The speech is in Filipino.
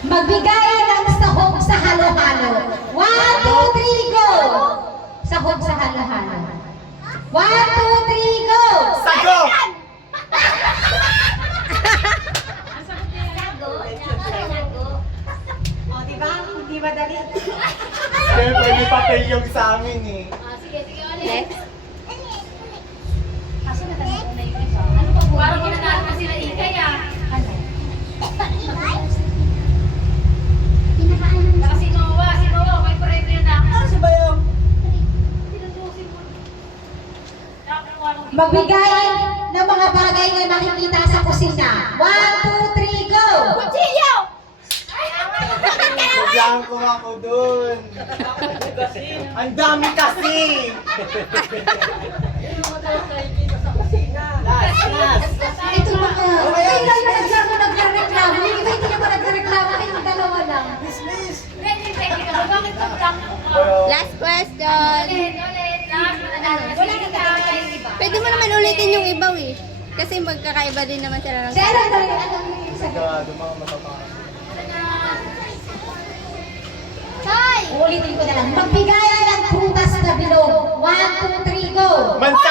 Magbigay ng sahog sa halo-halo. 1, 2, 3, go! Sahog sa halo-halo. 1, 2, 3, go! Sago! O, diba? Hindi madali. Kaya pwede papel yung sa amin eh. Sige, ulit. Next. Kaso natanong ko na yung iba. Ano ba? Parang ginanaan na sila Ikay ah. Ano? Saka si Noah, may premyo na. Ano si Bayang? Sinususin mo. Nakakuha nung Magbigay ng mga bagay na makikita sa kusina. 1, 2, 3, go! Kutsilyo! Bigyan ko ako dun. Ang dami kasi! Last. Ito mga... Ay, lang na nagreklamo. Yung iba hindi naman nagreklamo. Kayong dalawa lang. Ready ka. Bakit ka lang Last question. Ulit. Last, mananalo na Wala si na Ikay. talaga yung iba. Pwede mo naman ulitin yung ibaw eh. Kasi magkakaiba din naman sila ng Zero na rin. Ano yung sagot? Sigurado mga matatangan. Ulitin ko na lang. Magbigay ng prutas na bilog. 1, 2, 3, go! Mansa!